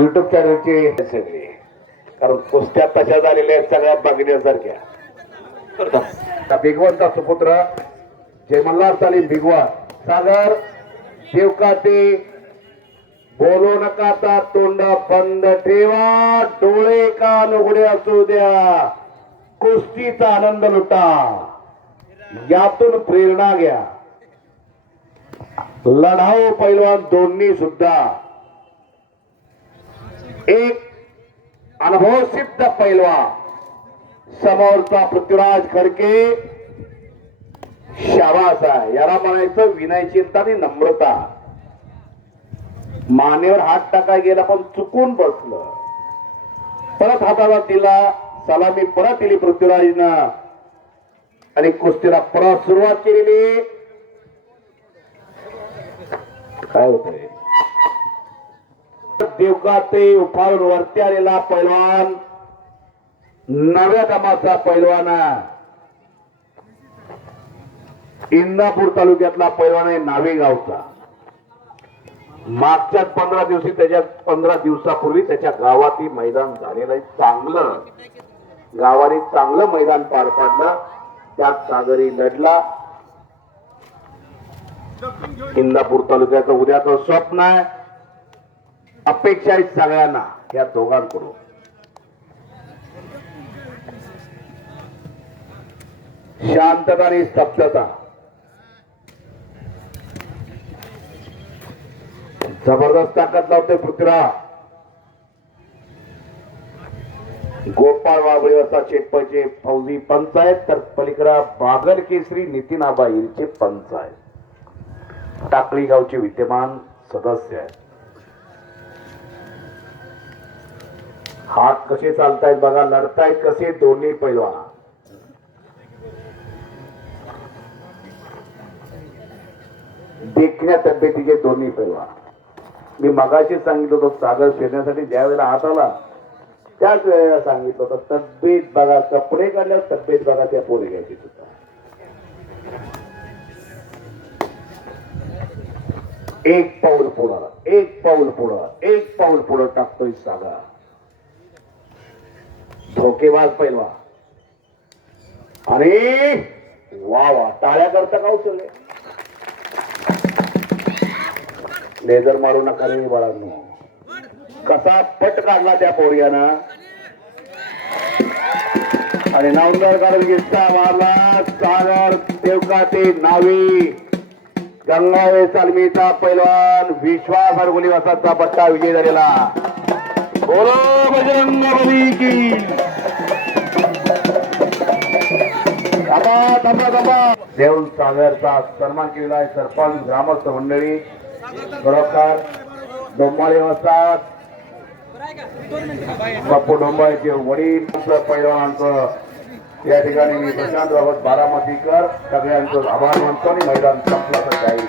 YouTube चॅनलचे सगळे कारण कुस्त्या तशा झालेल्या आहेत सगळ्या बघण्यासारख्या. भिगवंता सुपुत्र? जयमल्हार साली भिगवा सागर देवकाते बोलू नका आता तोंड बंद ठेवा. डोळे कान उघडे असू द्या. कुस्तीचा आनंद लुटा. यातून प्रेरणा घ्या. लढाऊ पैलवान दोन्ही सुद्धा. एक अनुभव सिद्ध पैलवान. समोरचा पृथ्वीराज खडके. शाबास आहे. याला म्हणायचं विनयचिंता आणि नम्रता. मानेवर हात टाकाय गेला पण चुकून बसलं. परत हाताला दिला. सलामी परत दिली पृथ्वीराजनं आणि कुस्तीला परत सुरुवात केलेली. काय होतंय? देवका ते उफाळून वरती आलेला पैलवान. नव्या दमाचा पैलवान. इंदापूर तालुक्यातला पैलवान आहे नावे गावचा मागच्या पंधरा दिवशी त्याच्या पंधरा दिवसापूर्वी त्याच्या गावात मैदान झालेलं आहे. चांगलं. गावाने चांगलं मैदान पार पाडलं. त्यात सागरी लढला. इंदापूर तालुक्याचं उद्याचं स्वप्न आहे. अपेक्षा आहे सगळ्यांना या दोघांकडून. शांतता आणि स्तब्धता. जबरदस्त ताकद लावते पृथ्वीराज. गोपाळ बाबळे चेपचे फौजी पंच आहेत. तर पलीकडा बागल केसरी नितीन आबा यांचे पंच आहेत. टाकळी गावचे विद्यमान सदस्य आहेत. हात कसे चालतायत बघा लढतायत कसे दोन्ही पैलवान. देखण्या तब्येतीचे दोन्ही पैलवान. मी मगाशी सांगितलं होतो सागर फिरण्यासाठी ज्या वेळेला हात आला त्याच वेळेला सांगितलं होतं तब्येत बघा कपडे काढल्यावर तब्येत बघा त्या पोरी घ्यायची सुद्धा. एक पाऊल पुढं एक पाऊल पुढं एक पाऊल पुढं टाकतोय सागा. धोकेबाज पैलवा. आणि वा वा टाळ्या करता का उचलले लेझर मारू नका रे बाळांनो. कसा पट काढला त्या पोरग्यानं? आणि नावदार काढून गिस्ता मारला. सागर देवकाते नावी. गंगावे सालमीचा पैलवान. विश्वास हरगुली वसाचा पट्टा विजय झालेला. बोलो बजरंग बली की. थांबा थांबा थांबा. देऊन सागरचा सन्मान केलेला आहे सरपंच ग्रामस्थ मंडळी खरोखर डोंबाळे वस्तात बापू डोंबाळेचे वडील पैलवानांचं या ठिकाणी मी प्रशांत रावत बारामतीकर सगळ्यांचं आभार मानतो आणि मैदान संपला तर जाईल.